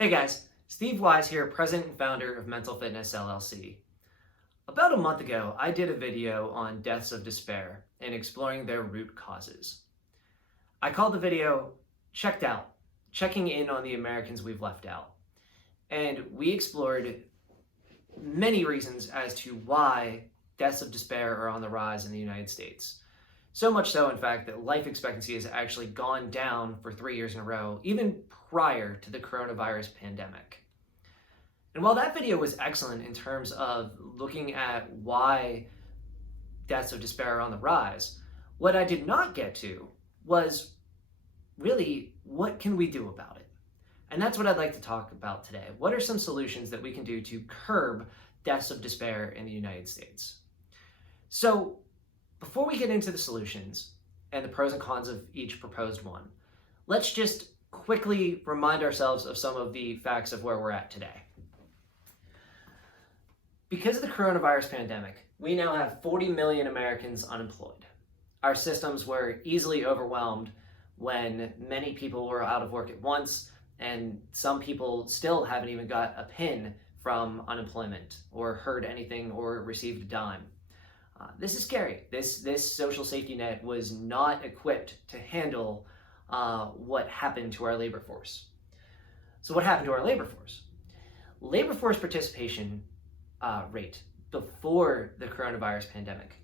Hey guys, Steve Wise here, president and founder of Mental Fitness LLC. About a month ago, I did a video on deaths of despair and exploring their root causes. I called the video Checked Out, checking in on the Americans we've left out. And we explored many reasons as to why deaths of despair are on the rise in the United States. So much so, in fact, that life expectancy has actually gone down for 3 years in a row, even prior to the coronavirus pandemic. And while that video was excellent in terms of looking at why deaths of despair are on the rise, what I did not get to was really what can we do about it? And that's what I'd like to talk about today. What are some solutions that we can do to curb deaths of despair in the United States? So before we get into the solutions and the pros and cons of each proposed one, let's just quickly remind ourselves of some of the facts of where we're at today. Because of the coronavirus pandemic, we now have 40 million Americans unemployed. Our systems were easily overwhelmed when many people were out of work at once, and some people still haven't even got a PIN from unemployment or heard anything or received a dime. This is scary. This social safety net was not equipped to handle what happened to our labor force. So what happened to our labor force? Labor force participation rate before the coronavirus pandemic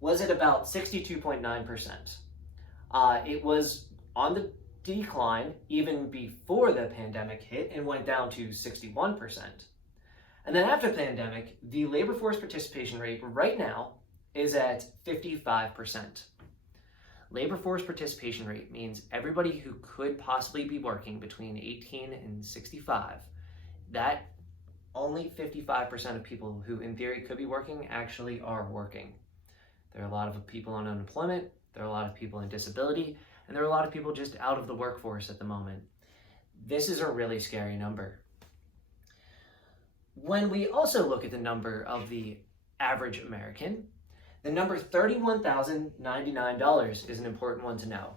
was at about 62.9%. It was on the decline even before the pandemic hit and went down to 61%. And then after the pandemic, the labor force participation rate right now is at 55%. Labor force participation rate means everybody who could possibly be working between 18 and 65, that only 55% of people who in theory could be working actually are working. There are a lot of people on unemployment, there are a lot of people in disability, and there are a lot of people just out of the workforce at the moment. This is a really scary number. When we also look at the number of the average American, the number $31,099 is an important one to know,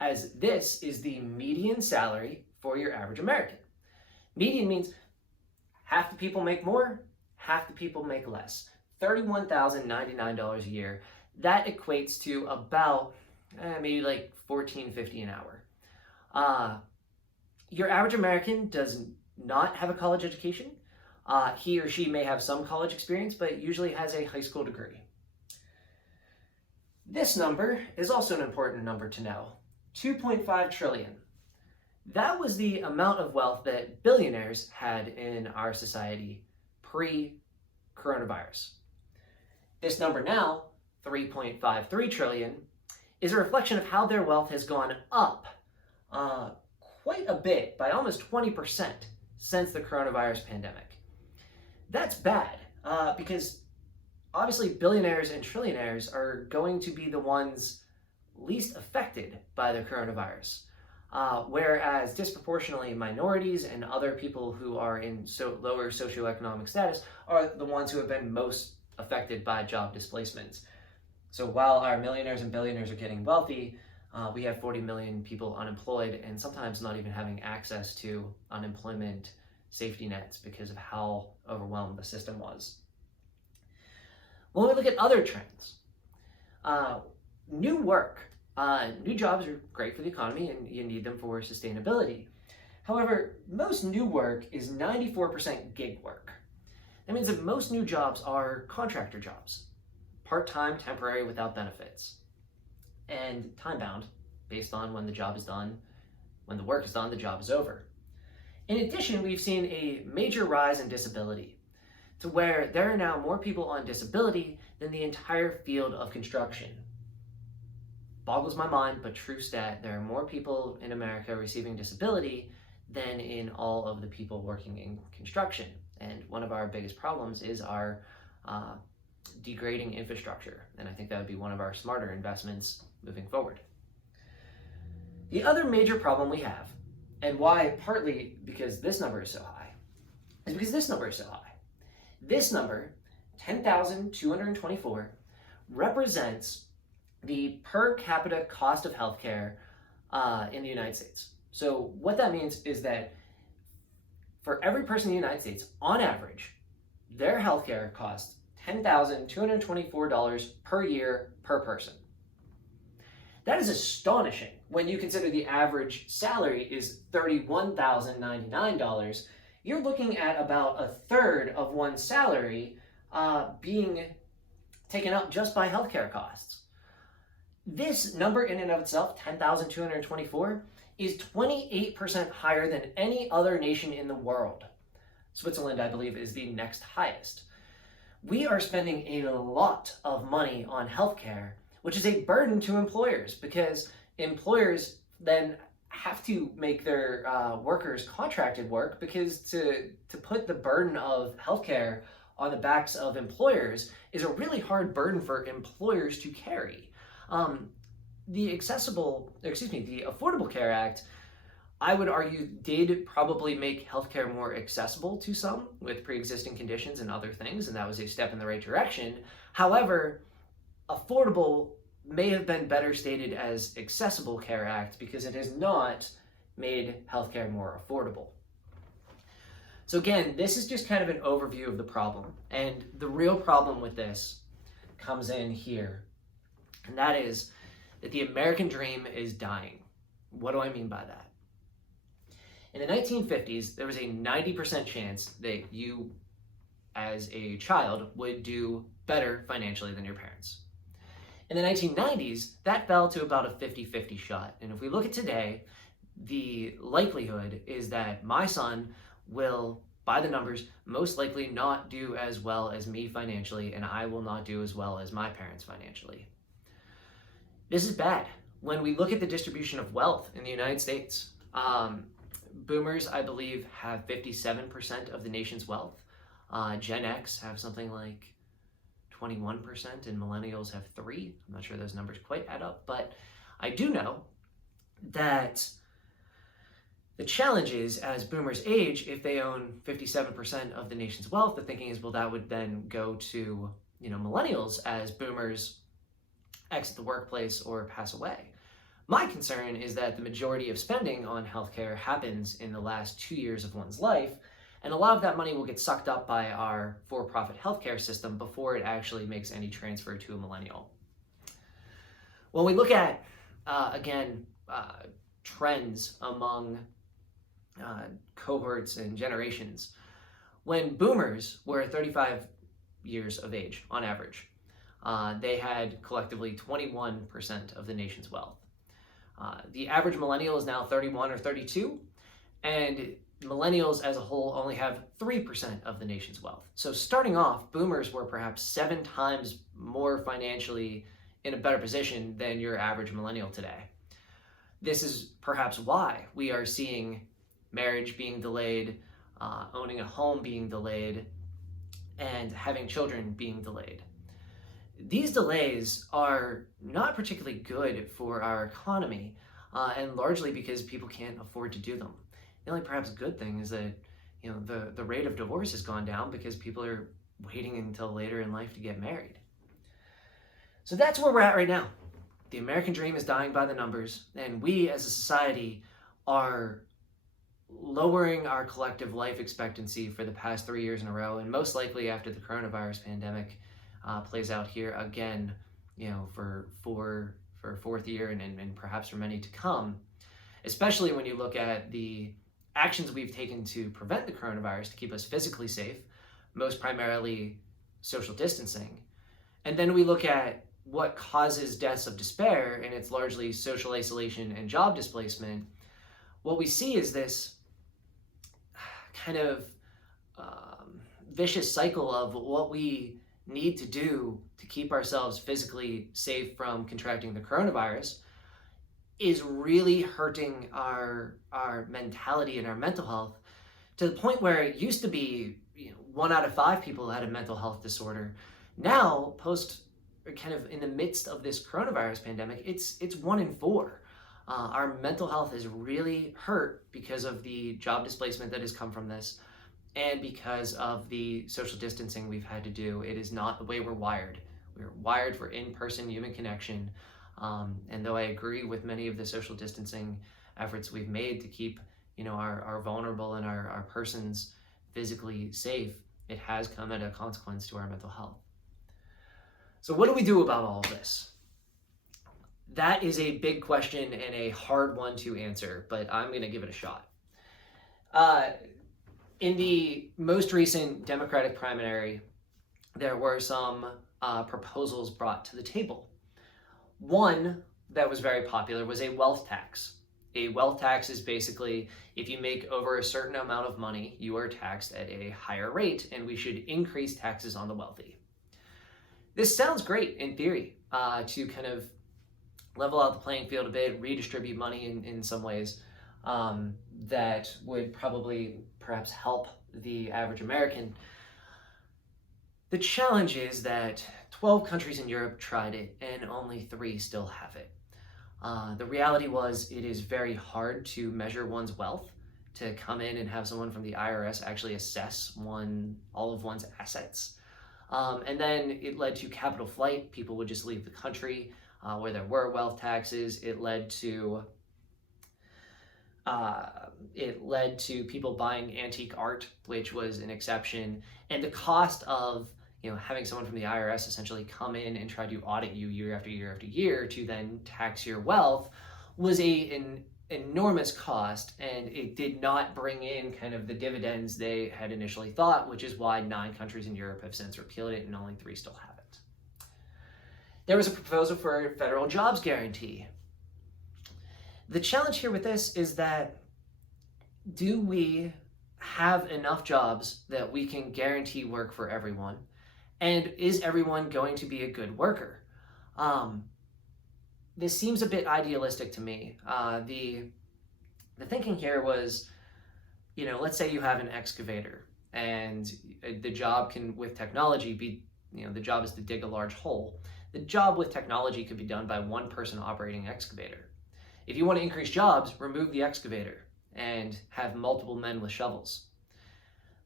as this is the median salary for your average American. Median means half the people make more, half the people make less. $31,099 a year. That equates to about maybe like $14.50 an hour. Your average American does not have a college education. He or she may have some college experience, but usually has a high school degree. This number is also an important number to know. 2.5 trillion. That was the amount of wealth that billionaires had in our society pre-coronavirus. This number now, 3.53 trillion, is a reflection of how their wealth has gone up quite a bit, by almost 20% since the coronavirus pandemic. That's bad because obviously billionaires and trillionaires are going to be the ones least affected by the coronavirus, whereas disproportionately minorities and other people who are in lower socioeconomic status are the ones who have been most affected by job displacements. So while our millionaires and billionaires are getting wealthy, we have 40 million people unemployed and sometimes not even having access to unemployment safety nets because of how overwhelmed the system was. When we look at other trends, new work, new jobs are great for the economy and you need them for sustainability. However, most new work is 94% gig work. That means that most new jobs are contractor jobs, part-time, temporary, without benefits, and time-bound based on when the job is done. When the work is done, the job is over. In addition, we've seen a major rise in disability, to where there are now more people on disability than the entire field of construction. Boggles my mind, but true stat, there are more people in America receiving disability than in all of the people working in construction. And one of our biggest problems is our degrading infrastructure. And I think that would be one of our smarter investments moving forward. The other major problem we have, and why partly because this number is so high, is because this number is so high. This number, 10,224, represents the per capita cost of healthcare in the United States. So what that means is that for every person in the United States, on average, their healthcare costs $10,224 per year per person. That is astonishing when you consider the average salary is $31,099. You're looking at about a third of one's salary being taken up just by healthcare costs. This number in and of itself, 10,224, is 28% higher than any other nation in the world. Switzerland, I believe, is the next highest. We are spending a lot of money on healthcare, which is a burden to employers because employers then have to make their workers contracted work because to put the burden of healthcare on the backs of employers is a really hard burden for employers to carry. The Affordable Care Act, I would argue, did probably make healthcare more accessible to some with pre-existing conditions and other things, and that was a step in the right direction. However, affordable may have been better stated as Accessible Care Act because it has not made healthcare more affordable. So again, this is just kind of an overview of the problem, and the real problem with this comes in here, and that is that the American dream is dying. What do I mean by that? In the 1950s, there was a 90% chance that you, as a child, would do better financially than your parents. In the 1990s, that fell to about a 50-50 shot. And if we look at today, the likelihood is that my son will, by the numbers, most likely not do as well as me financially, and I will not do as well as my parents financially. This is bad. When we look at the distribution of wealth in the United States, boomers, I believe, have 57% of the nation's wealth. Gen X have something like 21%, and millennials have 3%. I'm not sure those numbers quite add up, but I do know that the challenge is, as boomers age, if they own 57% of the nation's wealth, the thinking is, well, that would then go to, millennials as boomers exit the workplace or pass away. My concern is that the majority of spending on healthcare happens in the last 2 years of one's life, and a lot of that money will get sucked up by our for-profit healthcare system before it actually makes any transfer to a millennial. When we look at, trends among cohorts and generations, when boomers were 35 years of age on average, they had collectively 21% of the nation's wealth. The average millennial is now 31 or 32, and millennials as a whole only have 3% of the nation's wealth. So starting off, boomers were perhaps 7 times more financially in a better position than your average millennial today. This is perhaps why we are seeing marriage being delayed, owning a home being delayed, and having children being delayed. These delays are not particularly good for our economy, and largely because people can't afford to do them. The only perhaps good thing is that the rate of divorce has gone down because people are waiting until later in life to get married. So that's where we're at right now. The American dream is dying by the numbers, and we as a society are lowering our collective life expectancy for the past 3 years in a row, and most likely after the coronavirus pandemic plays out here again, for a 4th year and perhaps for many to come, especially when you look at the actions we've taken to prevent the coronavirus to keep us physically safe, most primarily social distancing. And then we look at what causes deaths of despair, and it's largely social isolation and job displacement. What we see is this kind of vicious cycle of what we need to do to keep ourselves physically safe from contracting the coronavirus is really hurting our mentality and our mental health, to the point where it used to be 1 out of 5 people had a mental health disorder. Now, kind of in the midst of this coronavirus pandemic, it's 1 in 4. Our mental health is really hurt because of the job displacement that has come from this, and because of the social distancing we've had to do. It is not the way we're wired. We're wired for in-person human connection. And though I agree with many of the social distancing efforts we've made to keep are vulnerable and our persons physically safe, it has come at a consequence to our mental health. So what do we do about all of this? That is a big question and a hard one to answer, but I'm going to give it a shot. In the most recent Democratic primary, there were some proposals brought to the table. One that was very popular was a wealth tax. A wealth tax is basically if you make over a certain amount of money, you are taxed at a higher rate, and we should increase taxes on the wealthy. This sounds great in theory, to kind of level out the playing field a bit, redistribute money in some ways that would probably perhaps help the average American. The challenge is that 12 countries in Europe tried it and only 3 still have it. The reality was it is very hard to measure one's wealth, to come in and have someone from the IRS actually assess all of one's assets. And then it led to capital flight. People would just leave the country where there were wealth taxes. It led to people buying antique art, which was an exception. And the cost of having someone from the IRS essentially come in and try to audit you year after year after year to then tax your wealth was an enormous cost, and it did not bring in kind of the dividends they had initially thought, which is why 9 countries in Europe have since repealed it and only 3 still have it. There was a proposal for a federal jobs guarantee. The challenge here with this is that, do we have enough jobs that we can guarantee work for everyone? And is everyone going to be a good worker? This seems a bit idealistic to me. The thinking here was, let's say you have an excavator, and the job can, with technology, be, the job is to dig a large hole. The job with technology could be done by one person operating an excavator. If you want to increase jobs, remove the excavator and have multiple men with shovels.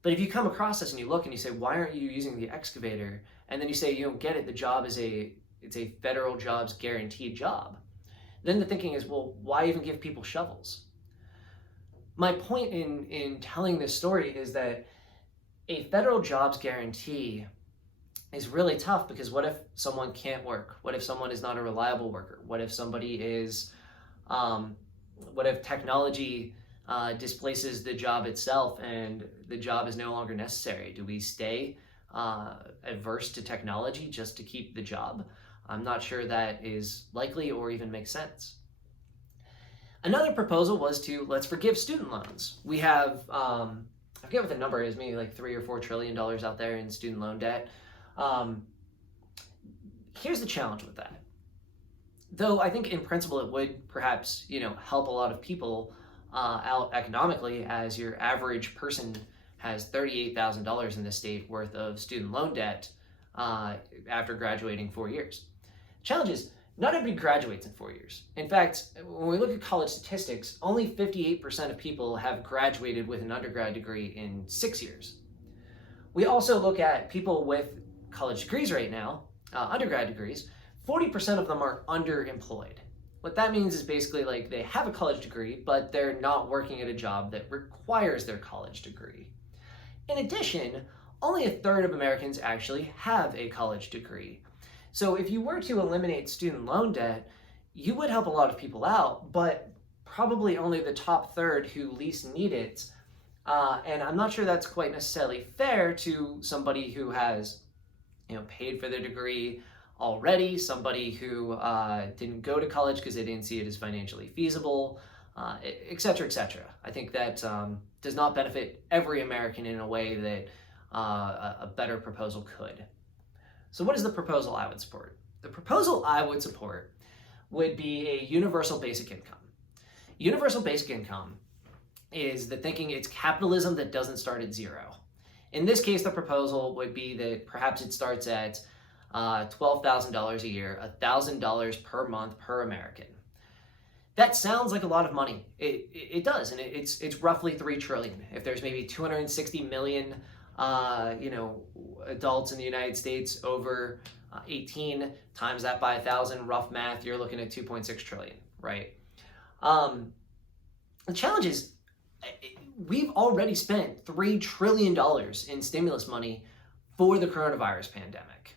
But if you come across this and you look and you say, why aren't you using the excavator? And then you say, you don't get it, the job is it's a federal jobs guaranteed job. Then the thinking is, well, why even give people shovels? My point in telling this story is that a federal jobs guarantee is really tough, because what if someone can't work? What if someone is not a reliable worker? What if somebody is, what if technology displaces the job itself and the job is no longer necessary? Do we stay adverse to technology just to keep the job? I'm not sure that is likely or even makes sense. Another proposal was let's forgive student loans. We have, I forget what the number is, maybe like $3 or $4 trillion out there in student loan debt. Here's the challenge with that. Though I think in principle it would perhaps, help a lot of people out economically, as your average person has $38,000 in the state worth of student loan debt after graduating 4 years. The challenge is, not everybody graduates in 4 years. In fact, when we look at college statistics, only 58% of people have graduated with an undergrad degree in 6 years. We also look at people with college degrees right now, undergrad degrees, 40% of them are underemployed. What that means is basically like they have a college degree, but they're not working at a job that requires their college degree. In addition, only a third of Americans actually have a college degree. So if you were to eliminate student loan debt, you would help a lot of people out, but probably only the top third who least need it. And I'm not sure that's quite necessarily fair to somebody who has, paid for their degree already, somebody who didn't go to college because they didn't see it as financially feasible, et cetera, et cetera. I think that does not benefit every American in a way that a better proposal could. So what is the proposal I would support? The proposal I would support would be a universal basic income. Universal basic income is the thinking it's capitalism that doesn't start at zero. In this case, the proposal would be that perhaps it starts at $12,000 a year, $1,000 per month per American. That sounds like a lot of money. It does, and it's roughly $3 trillion. If there's maybe 260 million, adults in the United States over 18, times that by 1,000, rough math, you're looking at 2.6 trillion, right? The challenge is, we've already spent $3 trillion in stimulus money for the coronavirus pandemic.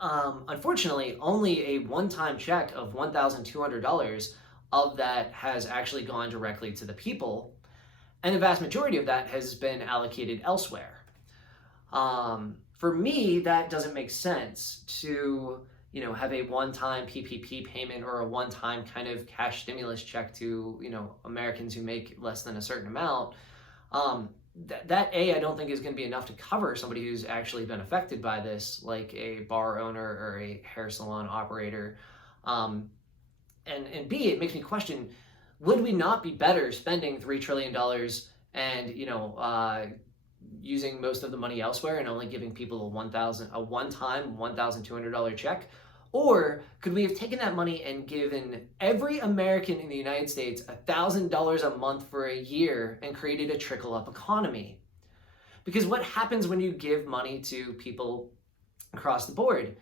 Unfortunately, only a one-time check of $1,200 of that has actually gone directly to the people, and the vast majority of that has been allocated elsewhere. For me, that doesn't make sense to, have a one-time PPP payment or a one-time kind of cash stimulus check to, Americans who make less than a certain amount. That I don't think is going to be enough to cover somebody who's actually been affected by this, like a bar owner or a hair salon operator. And B, it makes me question, would we not be better spending $3 trillion and, using most of the money elsewhere and only giving people a one-time $1,200 check? Or could we have taken that money and given every American in the United States $1,000 a month for a year and created a trickle-up economy? Because what happens when you give money to people across the board?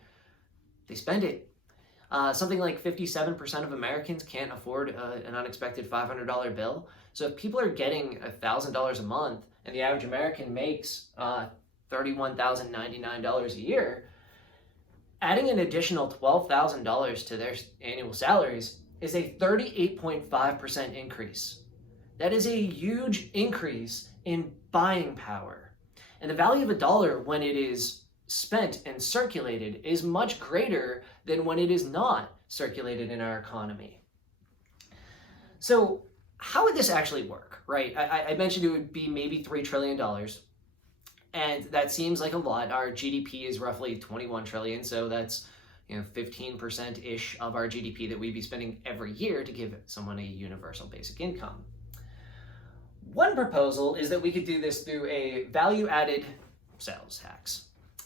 They spend it. Something like 57% of Americans can't afford an unexpected $500 bill. So if people are getting $1,000 a month and the average American makes $31,099 a year, adding an additional $12,000 to their annual salaries is a 38.5% increase. That is a huge increase in buying power. And the value of a dollar when it is spent and circulated is much greater than when it is not circulated in our economy. So how would this actually work, right? I mentioned it would be maybe $3 trillion. And that seems like a lot. Our GDP is roughly 21 trillion, so that's 15%-ish of our GDP that we'd be spending every year to give someone a universal basic income. One proposal is that we could do this through a value-added sales tax.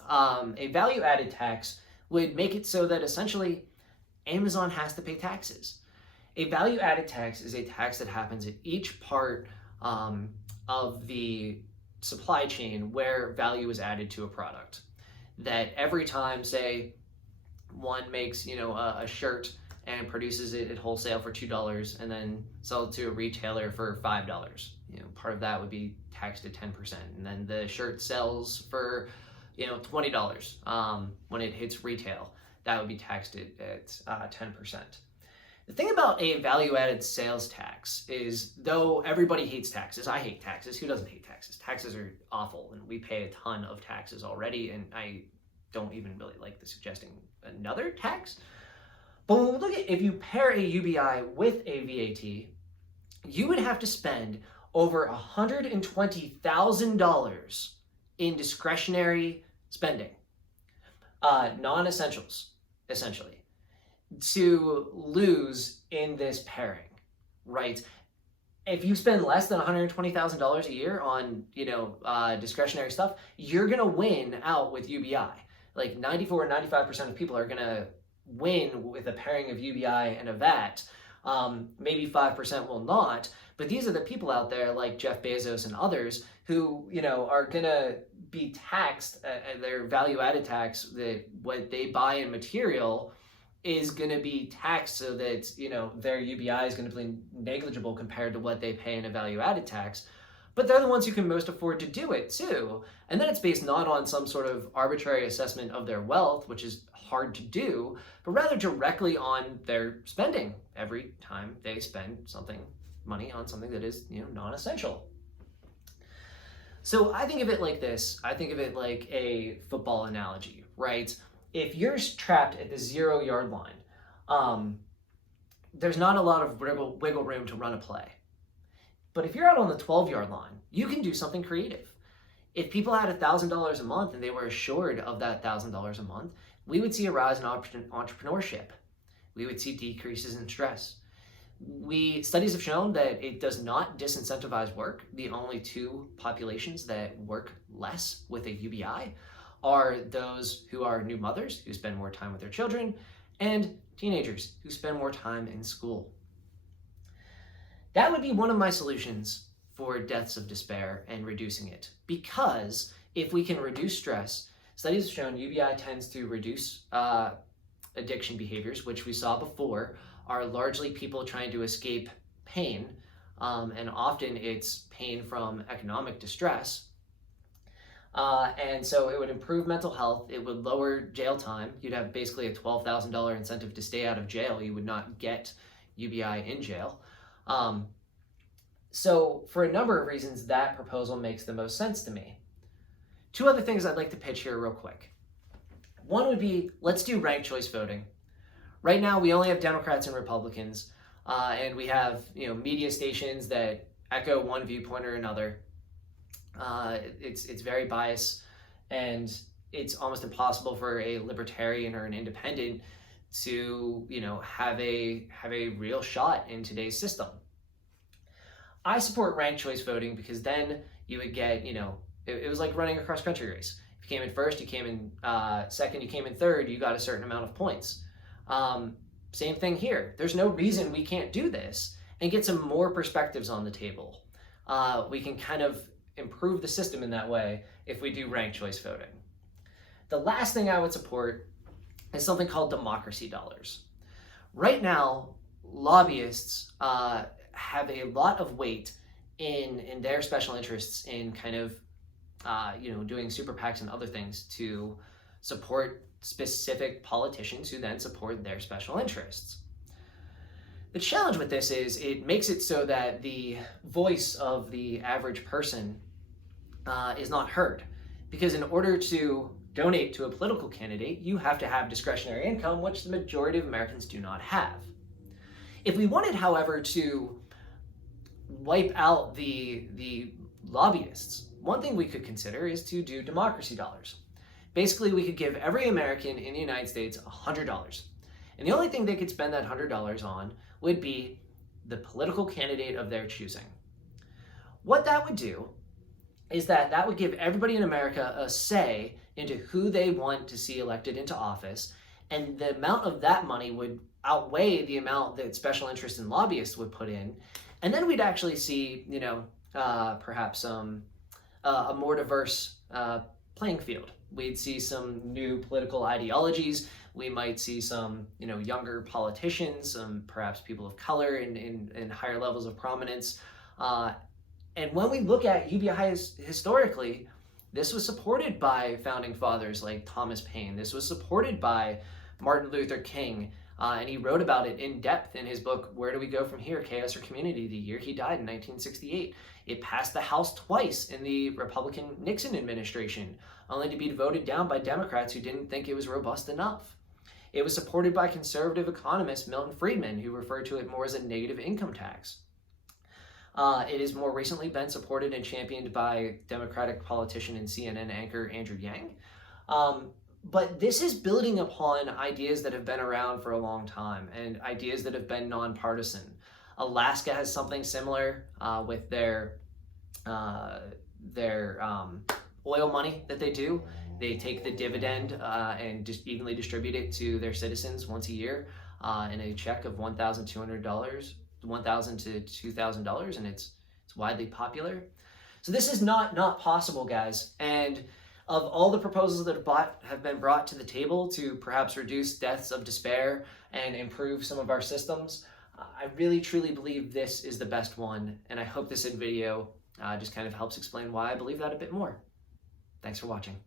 A value-added tax would make it so that essentially Amazon has to pay taxes. A value-added tax is a tax that happens at each part of the supply chain where value is added to a product. That every time, say, one makes a shirt and produces it at wholesale for $2 and then sells it to a retailer for $5. Part of that would be taxed at 10%, and then the shirt sells for $20 when it hits retail. That would be taxed at 10%. The thing about a value-added sales tax is, though everybody hates taxes, I hate taxes. Who doesn't hate taxes? Taxes are awful, and we pay a ton of taxes already, and I don't even really like the suggesting another tax. But when we look at, if you pair a UBI with a VAT, you would have to spend over $120,000 in discretionary spending, non-essentials, essentially, to lose in this pairing, right? If you spend less than $120,000 a year on, discretionary stuff, you're gonna win out with UBI. Like 94 or 95% of people are gonna win with a pairing of UBI and a VAT. Maybe 5% will not, but these are the people out there like Jeff Bezos and others who, are gonna be taxed at their value-added tax, that what they buy in material is going to be taxed so that, their UBI is going to be negligible compared to what they pay in a value-added tax. But they're the ones who can most afford to do it too. And then it's based not on some sort of arbitrary assessment of their wealth, which is hard to do, but rather directly on their spending every time they spend money on something that is, non-essential. So I think of it like this. I think of it like a football analogy, right? If you're trapped at the 0-yard line, there's not a lot of wiggle room to run a play. But if you're out on the 12-yard line, you can do something creative. If people had $1,000 a month and they were assured of that $1,000 a month, we would see a rise in entrepreneurship. We would see decreases in stress. Studies have shown that it does not disincentivize work. The only two populations that work less with a UBI are those who are new mothers, who spend more time with their children, and teenagers who spend more time in school. That would be one of my solutions for deaths of despair and reducing it. Because if we can reduce stress, studies have shown UBI tends to reduce addiction behaviors, which we saw before are largely people trying to escape pain. and often it's pain from economic distress. And so it would improve mental health. It would lower jail time. You'd have basically a $12,000 incentive to stay out of jail. You would not get UBI in jail. So for a number of reasons, that proposal makes the most sense to me. Two other things I'd like to pitch here real quick. One would be, let's do ranked choice voting. Right now, we only have Democrats and Republicans, and we have media stations that echo one viewpoint or another. It's very biased, and it's almost impossible for a libertarian or an independent to have a real shot in today's system. I support ranked choice voting because then you would get it was like running a cross country race. If you came in first, you came in second, you came in third, you got a certain amount of points. Same thing here. There's no reason we can't do this and get some more perspectives on the table. We can kind of improve the system in that way if we do ranked choice voting. The last thing I would support is something called democracy dollars. Right now, lobbyists have a lot of weight in their special interests in kind of doing super PACs and other things to support specific politicians who then support their special interests. The challenge with this is it makes it so that the voice of the average person is not heard, because in order to donate to a political candidate, you have to have discretionary income, which the majority of Americans do not have. If we wanted, however, to wipe out the lobbyists, one thing we could consider is to do democracy dollars. Basically, we could give every American in the United States $100. And the only thing they could spend that $100 on would be the political candidate of their choosing. What that would do is that would give everybody in America a say into who they want to see elected into office, and the amount of that money would outweigh the amount that special interest and lobbyists would put in. And then we'd actually see, perhaps a more diverse playing field. We'd see some new political ideologies. We might see some, younger politicians, perhaps people of color in higher levels of prominence. And when we look at UBI historically, this was supported by founding fathers like Thomas Paine. This was supported by Martin Luther King. And he wrote about it in depth in his book, Where Do We Go From Here? Chaos or Community, the year he died in 1968. It passed the House twice in the Republican Nixon administration, only to be voted down by Democrats who didn't think it was robust enough. It was supported by conservative economist Milton Friedman, who referred to it more as a negative income tax. It has more recently been supported and championed by Democratic politician and CNN anchor Andrew Yang. But this is building upon ideas that have been around for a long time and ideas that have been nonpartisan. Alaska has something similar with their oil money that they do. They take the dividend and just evenly distribute it to their citizens once a year in a check of $1,200, $1,000 to $2,000, and it's widely popular. So this is not possible, guys. And of all the proposals that have been brought to the table to perhaps reduce deaths of despair and improve some of our systems, I really truly believe this is the best one. And I hope this video just kind of helps explain why I believe that a bit more. Thanks for watching.